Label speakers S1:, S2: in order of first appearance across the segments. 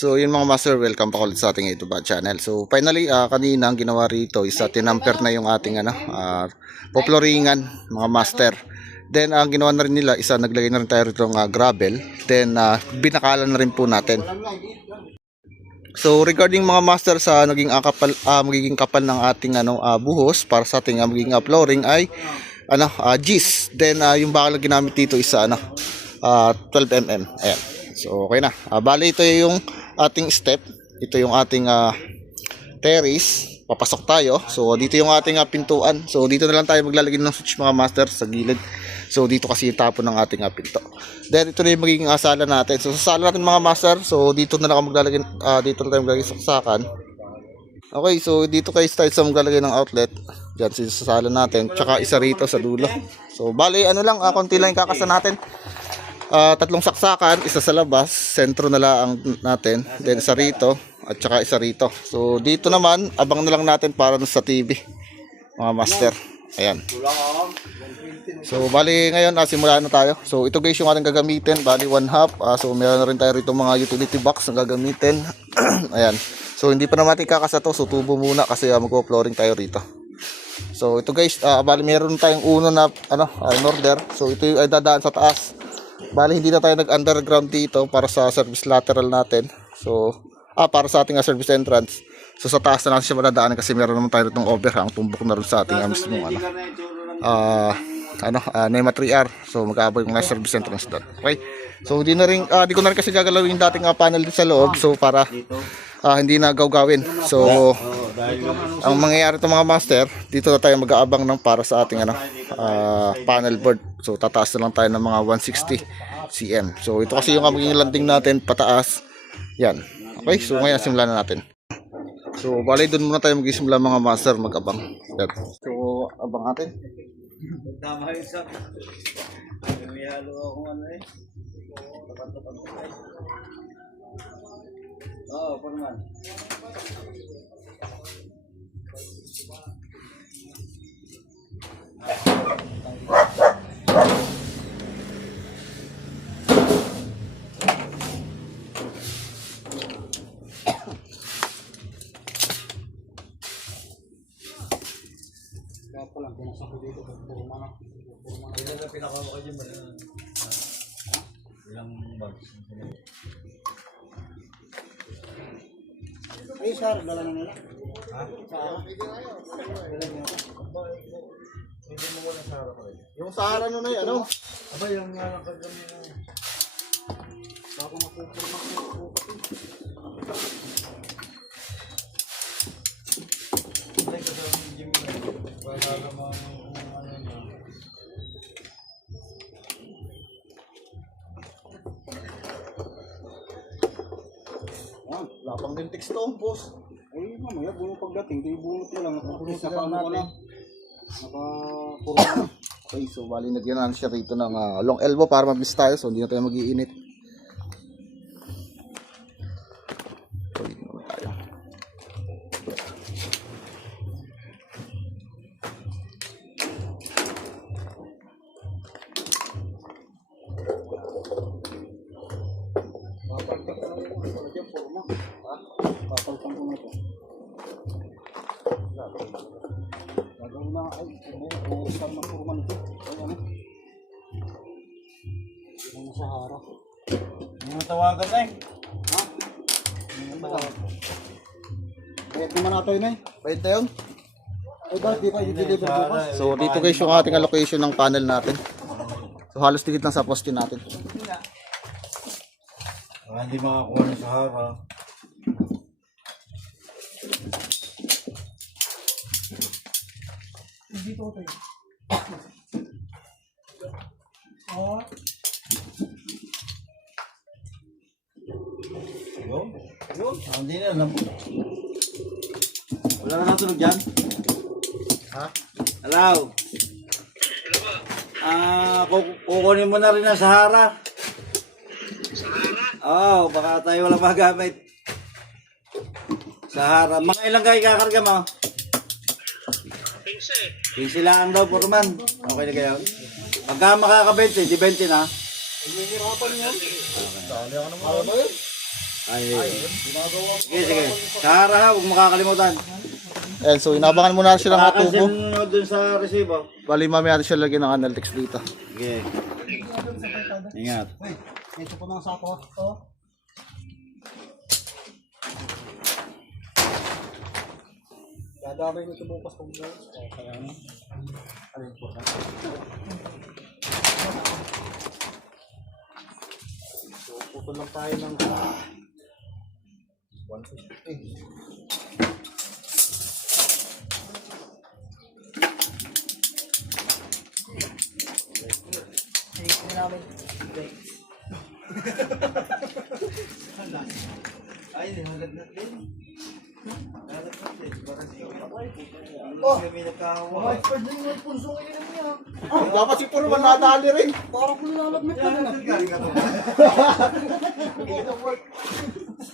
S1: So yun mga master, welcome pa ulit sa ating YouTube channel. So finally, ah, kanina ang ginawa rito is uh, tinamper na yung ating ano, uh, poploringan mga master. Then ang ginawa na rin nila, isa naglagay na rin tayo rito ng ah, gravel. Then ah, binakalan na rin po natin. So regarding mga master sa naging ah, kapal, ah, magiging kapal ng ating ano ah, buhos para sa ating ah, magiging ah, flooring ay ano ah, G's. Then ah, yung bakal na ginamit dito is ah, ano ah, 12 mm. Ayan. So okay na. Ah, bali ito yung ating step. Ito yung ating ah, terrace. Papasok tayo. So dito yung ating ah, pintuan. So dito na lang tayo maglalagay ng switch mga master sa gilid. So dito kasi yung tapon ng ating ah, pinto. Then ito na yung magiging ah, sala natin. So sa sala natin mga master. So dito na lang maglalagay ah, dito na tayo maglalagay saksakan. Okay, so dito kayo tayo sa maglalagay ng outlet. Diyan sa sala natin. Tsaka isa rito sa dulo. So bali ano lang, ah, konti lang kakasa natin. Ah, tatlong saksakan, isa sa labas, sentro na lang natin, then isa rito, at saka isa rito. So dito naman, abang na lang natin para sa TV, mga master. Ayan. So bali ngayon, ah, simulan na tayo. So ito guys yung ating gagamitin, bali one half. Ah, so meron na rin tayo rito mga utility box na gagamitin. Ayan. So hindi pa naman natin kakasa to, so tubo muna kasi ah, magpo-flooring tayo rito. So ito guys, ah, bali meron tayong uno na ano, in order. So ito ay dadaan sa taas. Bali hindi na tayo nag-underground dito para sa service lateral natin. So ah para sa ating ah, service entrance. So sa taas na lang siya madadaanan kasi meron naman tayo itong overhang tumbok na rin sa ating ah, mismong ano. Ah ano, uh, NEMA 3R. So mag-aabot yung nasa service entrance doon. Okay? So hindi na rin ah, di ko na rin kasi gagalawin yung dating ah, panel dito sa loob. So para ah, hindi na gawgawin. So ang mangyayari itong mga master, dito na tayo mag-aabang ng para sa ating ano, ah, panel board. So tataas na lang tayo ng mga 160 cm. So ito kasi yung magiging landing natin pataas. Yan. Okay, so ngayon simulan na natin. So bali doon muna tayo mag-isimula mga master mag-abang. Yan. So abang natin.
S2: Tama yun sa... May halo akong ano eh. Tapat-tapat ko eh. Oo, Forman. Ilan na pinakawa ko dyan ba? Ilang bags?
S3: Ay, sir, dala na nila.
S2: Hindi mo muna sa harap ko rin.
S1: Yung Sahara no na ano?
S2: Aba, yung nalakad kami na...
S3: Baka mapupurma ko
S1: boss.
S3: Ay, mamaya, buno pagdating, di bunot na lang. Nakapurot na paano ka na. Nakapurot na.
S1: Okay, so bali nagyan siya rito ng ah, long elbow para mabilis tayo so hindi na tayo magiinit.
S2: Eh.
S1: Wait na yun.
S3: Ay, bakit di pa i-deliver bukas?
S1: So dito guys yung ating allocation ng panel natin. So halos dikit lang sa poste natin.
S2: Ah, hindi makakuha ng Sahara. Yun? Yun? Ah, hindi na alam. Wala na natunog dyan?
S1: Ha?
S2: Hello? Ah, kuku- kukunin mo na rin ang Sahara. Sahara? Oo, oh, baka tayo wala magamit. Sahara. Mga ilang kayo kakarga mo? 15. 15 lang daw, Purman. Okay na kayo? Pagka makaka-20, di 20 na.
S1: Dali ako naman. Yun?
S2: Ay, sige, sige. Sahara ha, huwag makakalimutan.
S1: Ayan, so inabangan muna siya ng mga tubo.
S2: Kakasin mo dun sa resibo.
S1: Bali mamaya natin siya lagyan ng analytics dito.
S2: Sige. Ingat.
S3: Uy, ito po ng sako. Ito. Dadamay nito bukas bukas. Oh, kaya ano? Ano yung important? So, putol lang tayo ng 150.
S2: Ay, halagnat din. Halagnat din. Baka siya.
S3: Oh!
S2: May nagkahawa.
S3: Ay, pwede nyo yung punsong ininom niya.
S1: Ah, dapat si Puro man nadali rin.
S3: Parang kung nilalagmit ka na.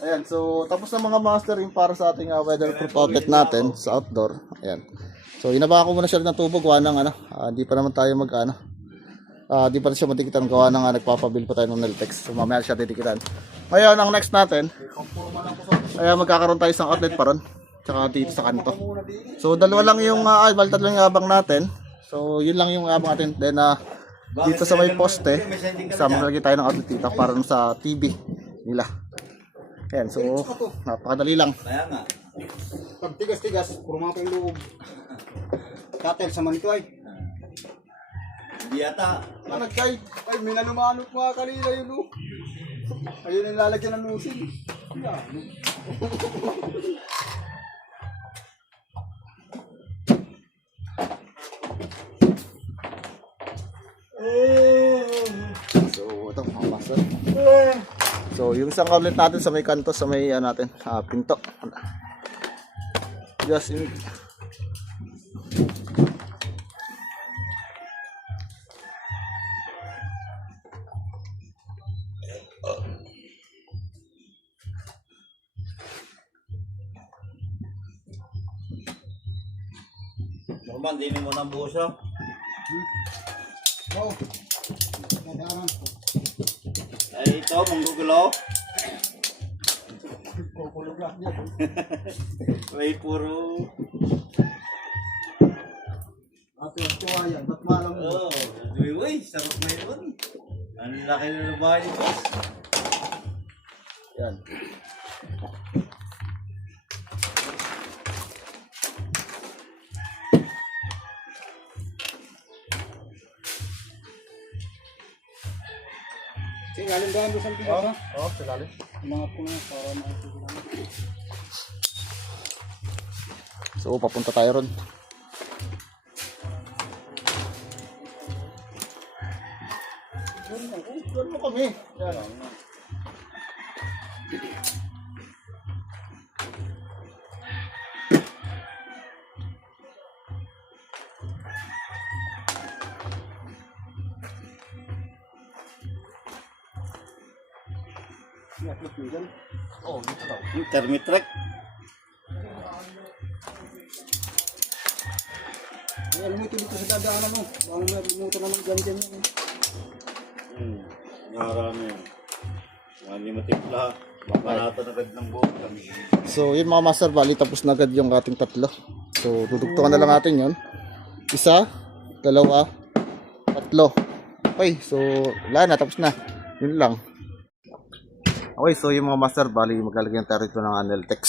S1: Ayan, so tapos na mga master yung para sa ating uh, weatherproof outlet natin sa outdoor. Ayan. So inabangan ko muna siya ng tubo gawa ng ano, ah, hindi pa naman tayo mag ano. Ah, di pa rin siya madikitan gawa ng uh, nagpapabil pa tayo ng Neltex. So mamaya siya didikitan. Ngayon, ang next natin, ay magkakaroon tayo isang outlet pa ron. Tsaka dito sa kanto. So dalawa lang yung, uh, ay, bali tatlo yung abang natin. So yun lang yung abang natin. Then uh, dito sa may poste, isama lagi tayo ng outlet dito para sa TV nila. Ayan, so napakadali lang.
S2: Kaya nga.
S3: Pag tigas-tigas, purumapa yung loob. Katel sa manito ay.
S2: Hindi yata.
S3: Ano kay? Ay, may nanumanok mga kanina yun oh. Ayun ang lalagyan ng nusin. Yan.
S1: So, ito master. So, yung isang outlet natin sa may kanto, sa may ano natin, ah, pinto. Just in...
S2: Norman, dinin mo ng buso.
S3: Oh. Nadaran.
S2: Ay, ito, manggugulo.
S3: Kukulog lang yan.
S2: May puro...
S3: Ate, ang tuwa yan. Ba't malam mo?
S2: Oh, uy, sarap na yun. Ang laki na bahay ni boss.
S1: Yan.
S3: Sige, alin ba ang doon sa tigas ha?
S1: Oh, silali.
S3: Mga puno para makikita.
S1: So, papunta tayo ron.
S3: Doon mo, oh, doon mo kami. Yan.
S1: Dito daw.
S2: Yung thermitrack.
S3: Ay, alam mo ito dito sa dadaanan mo. Baka may limutan naman dyan dyan. yun.
S2: Hmm, narami. Mga lima timpla. Mapanatan agad ng buhok kami.
S1: So, yun mga master, bali tapos na agad yung ating tatlo. So, dudugtungan na lang natin yun. Isa, dalawa, tatlo. Okay, so, wala na, tapos na. Yun lang. Okay, so yung mga master, bali maglalagyan tayo rito ng Aneltex.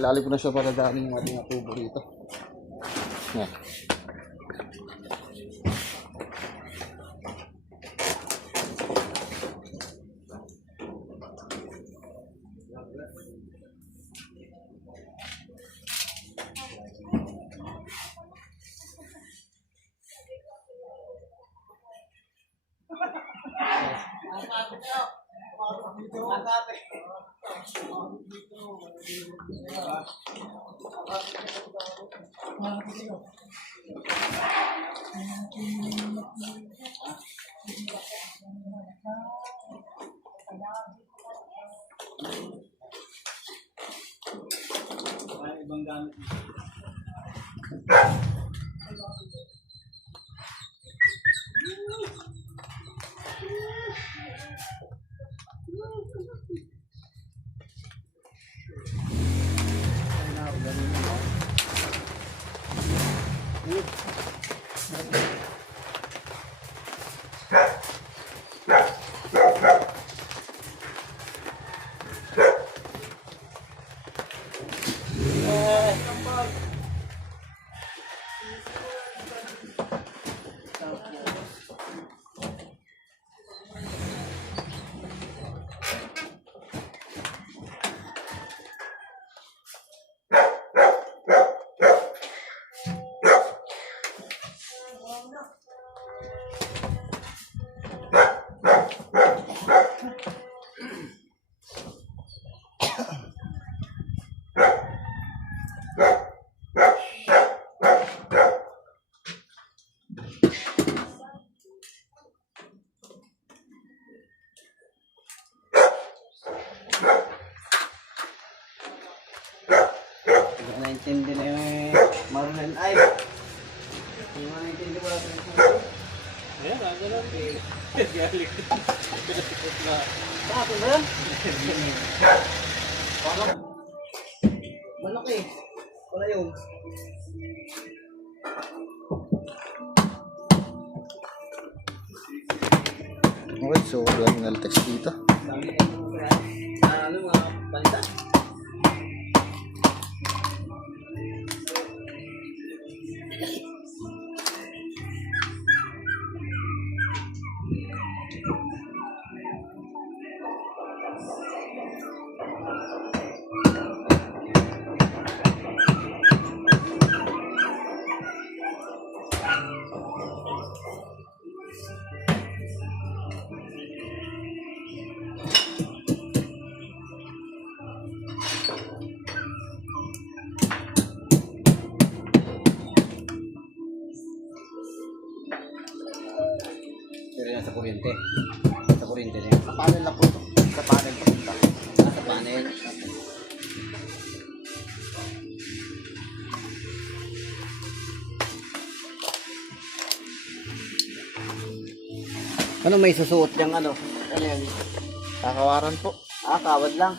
S1: Well, silalim ko na siya para daanin yung ating tubo dito.
S4: Thank you. 19 din eh. Marlon ay. Yung 19 din ba? Ayan, ano lang eh. Galing. Bakit ba? Parang. Manok eh. Wala yun.
S1: Okay, so wala
S4: nang text dito. Ah, ano mga balita? May susuot yung ano? Ano yan?
S1: Kakawaran po.
S4: Ah, kawad lang.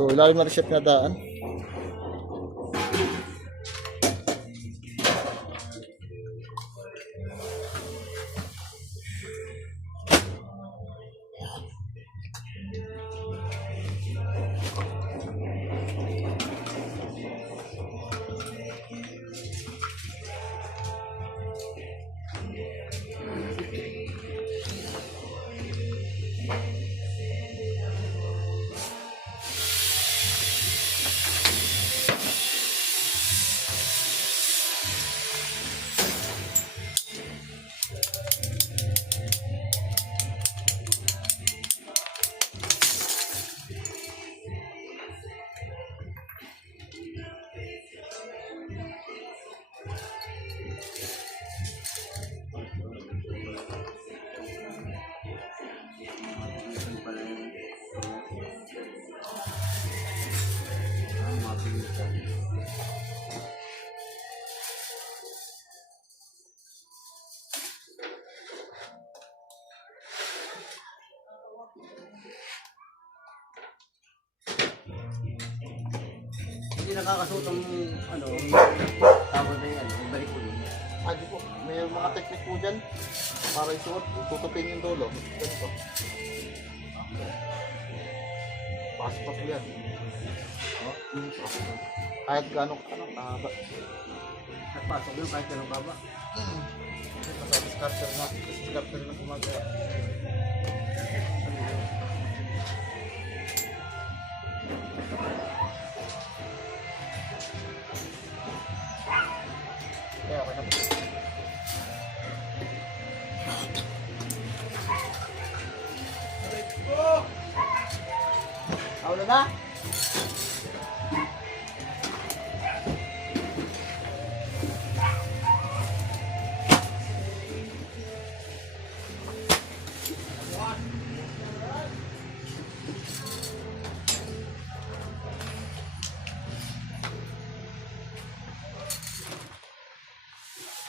S1: So ilalim na reset na.
S4: Nakakasuot ang ano, tawag na yan, ang balik yun.
S1: Ah, di po. May mga technique po dyan. Para isuot, tutupin yung dulo. Ganito. Pasok pa po yan. Oh. Kahit gaano ano, kahaba.
S4: At pasok yun kahit anong baba.
S1: Kasi masabi sculptor na. Sculptor na gumagawa.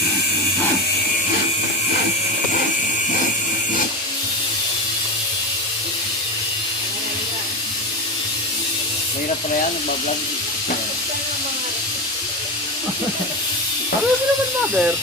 S4: Mahirap pala yan, nagbablog.
S1: Ano naman, mother?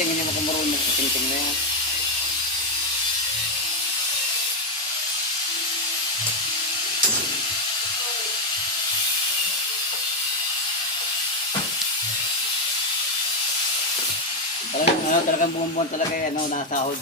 S4: Rin magputing-ting, hindi mo kumarunong magputing-ting na yan. Talagang ano, talagang buong talaga yan, ano, nasahod.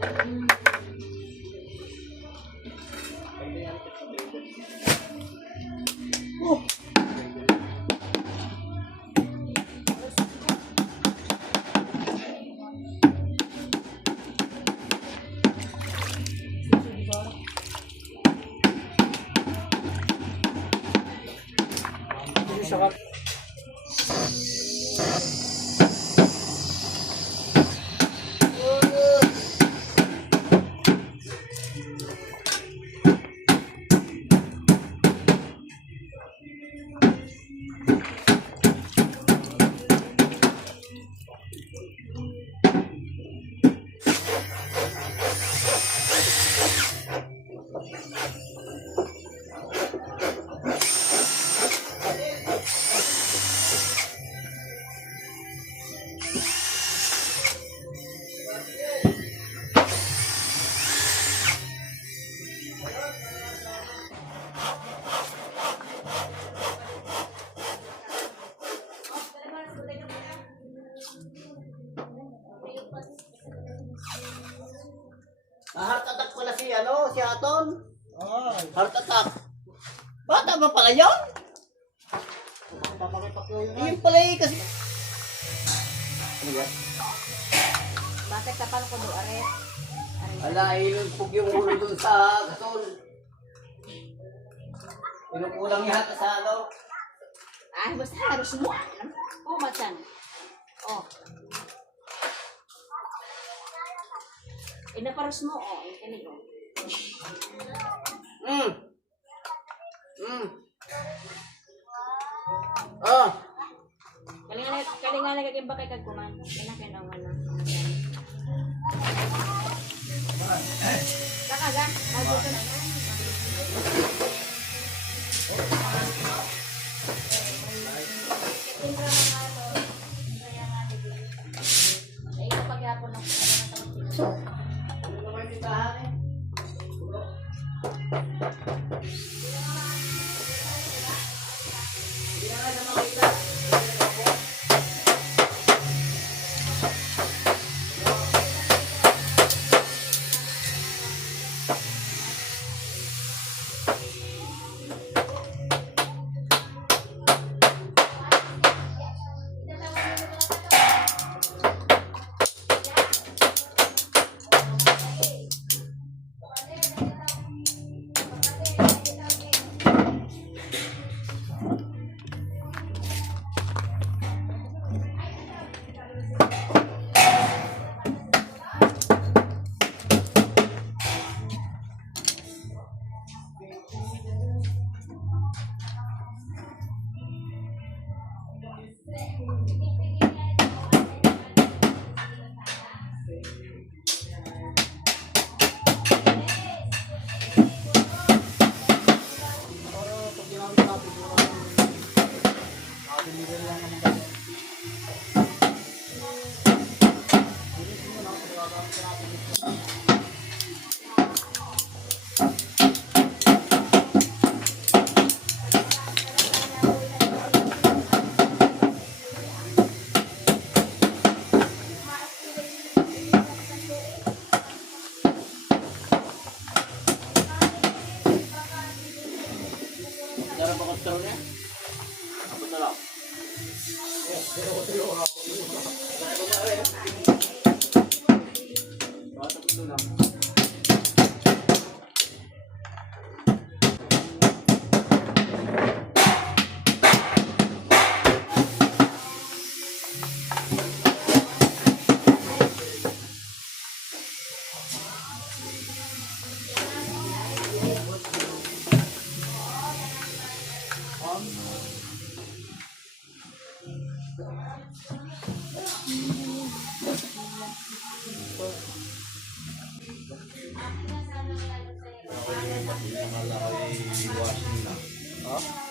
S4: Thank you. Pala yun?
S3: yun.
S4: Yun pala eh, kasi... Ano ba?
S5: Bakit kapal ko do are?
S4: Ala, ilugpog yung ulo dun sa gasol. Inukulang yata sa ano.
S5: Ah, basta harus mo. Oh, macam. Oh. Ina parus mo oh, ini kan itu.
S4: Hmm. Hmm. Ah,
S5: Kalingan kalingan lagi kay bakay kag kuman. Ina kay nang ano. Kaka ga, na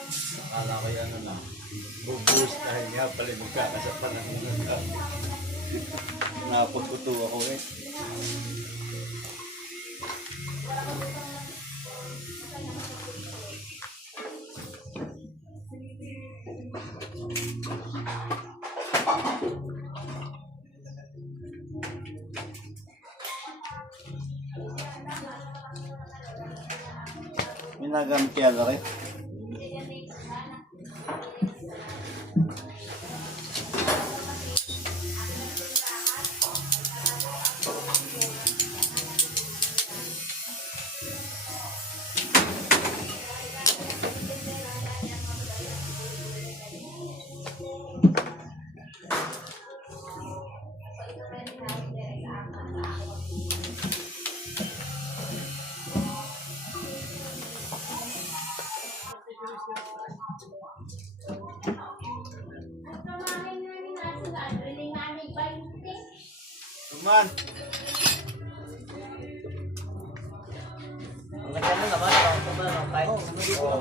S2: Akala ko yan ano, bubuhos dahil nga pala magkakasapan ng mga Napututo ako eh. Minagamit kaya laki. Tuman.
S4: Ang ganda mo naman, ang ganda mo, kahit sumilip na.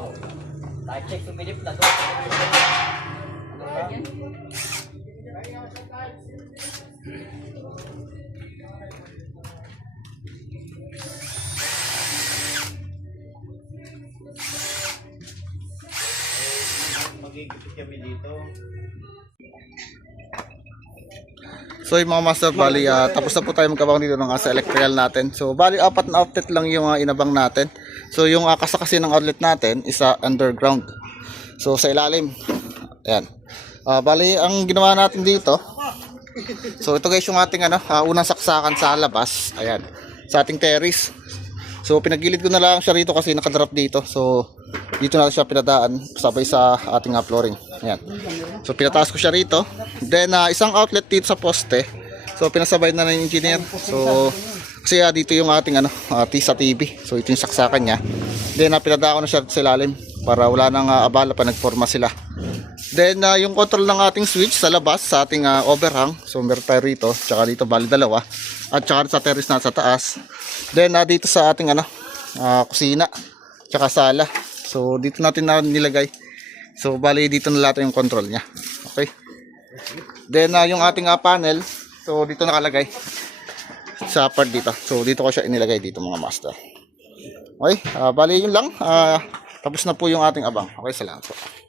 S4: Kahit check sumilip na doon.
S2: Magigipit kami dito.
S1: So yung mga master, bali ah, tapos na po tayo magkabang dito ng ah, sa electrical natin. So bali apat na outlet lang yung ah, inabang natin. So yung uh, kasi ng outlet natin is ah, underground. So sa ilalim. Ayan. Ah, bali ang ginawa natin dito. So ito guys yung ating ano, ah, unang saksakan sa labas. Ayan. Sa ating terrace. So pinagilid ko na lang siya rito kasi nakadrop dito. So dito na siya pinadaan sabay sa ating ah, flooring. Ayan. So pinataas ko siya rito. Then ah, isang outlet dito sa poste. So pinasabay na ng engineer. So kasi ah, dito yung ating ano, T sa TV. So ito yung saksakan niya. Then uh, pinadaan ko na siya sa ilalim para wala nang ah, abala pa nagforma sila. Then ah, yung control ng ating switch sa labas sa ating ah, overhang. So meron tayo rito, tsaka dito bali dalawa. At tsaka sa terrace na sa taas. Then ah, dito sa ating ano, ah, kusina, tsaka sala. So dito natin na nilagay. So bali dito na lahat yung control niya. Okay. Then ah, yung ating ah, panel, so dito nakalagay sa part dito. So dito ko siya inilagay dito mga master. Okay, ah, bali yun lang. Ah, tapos na po yung ating abang. Okay, salamat po.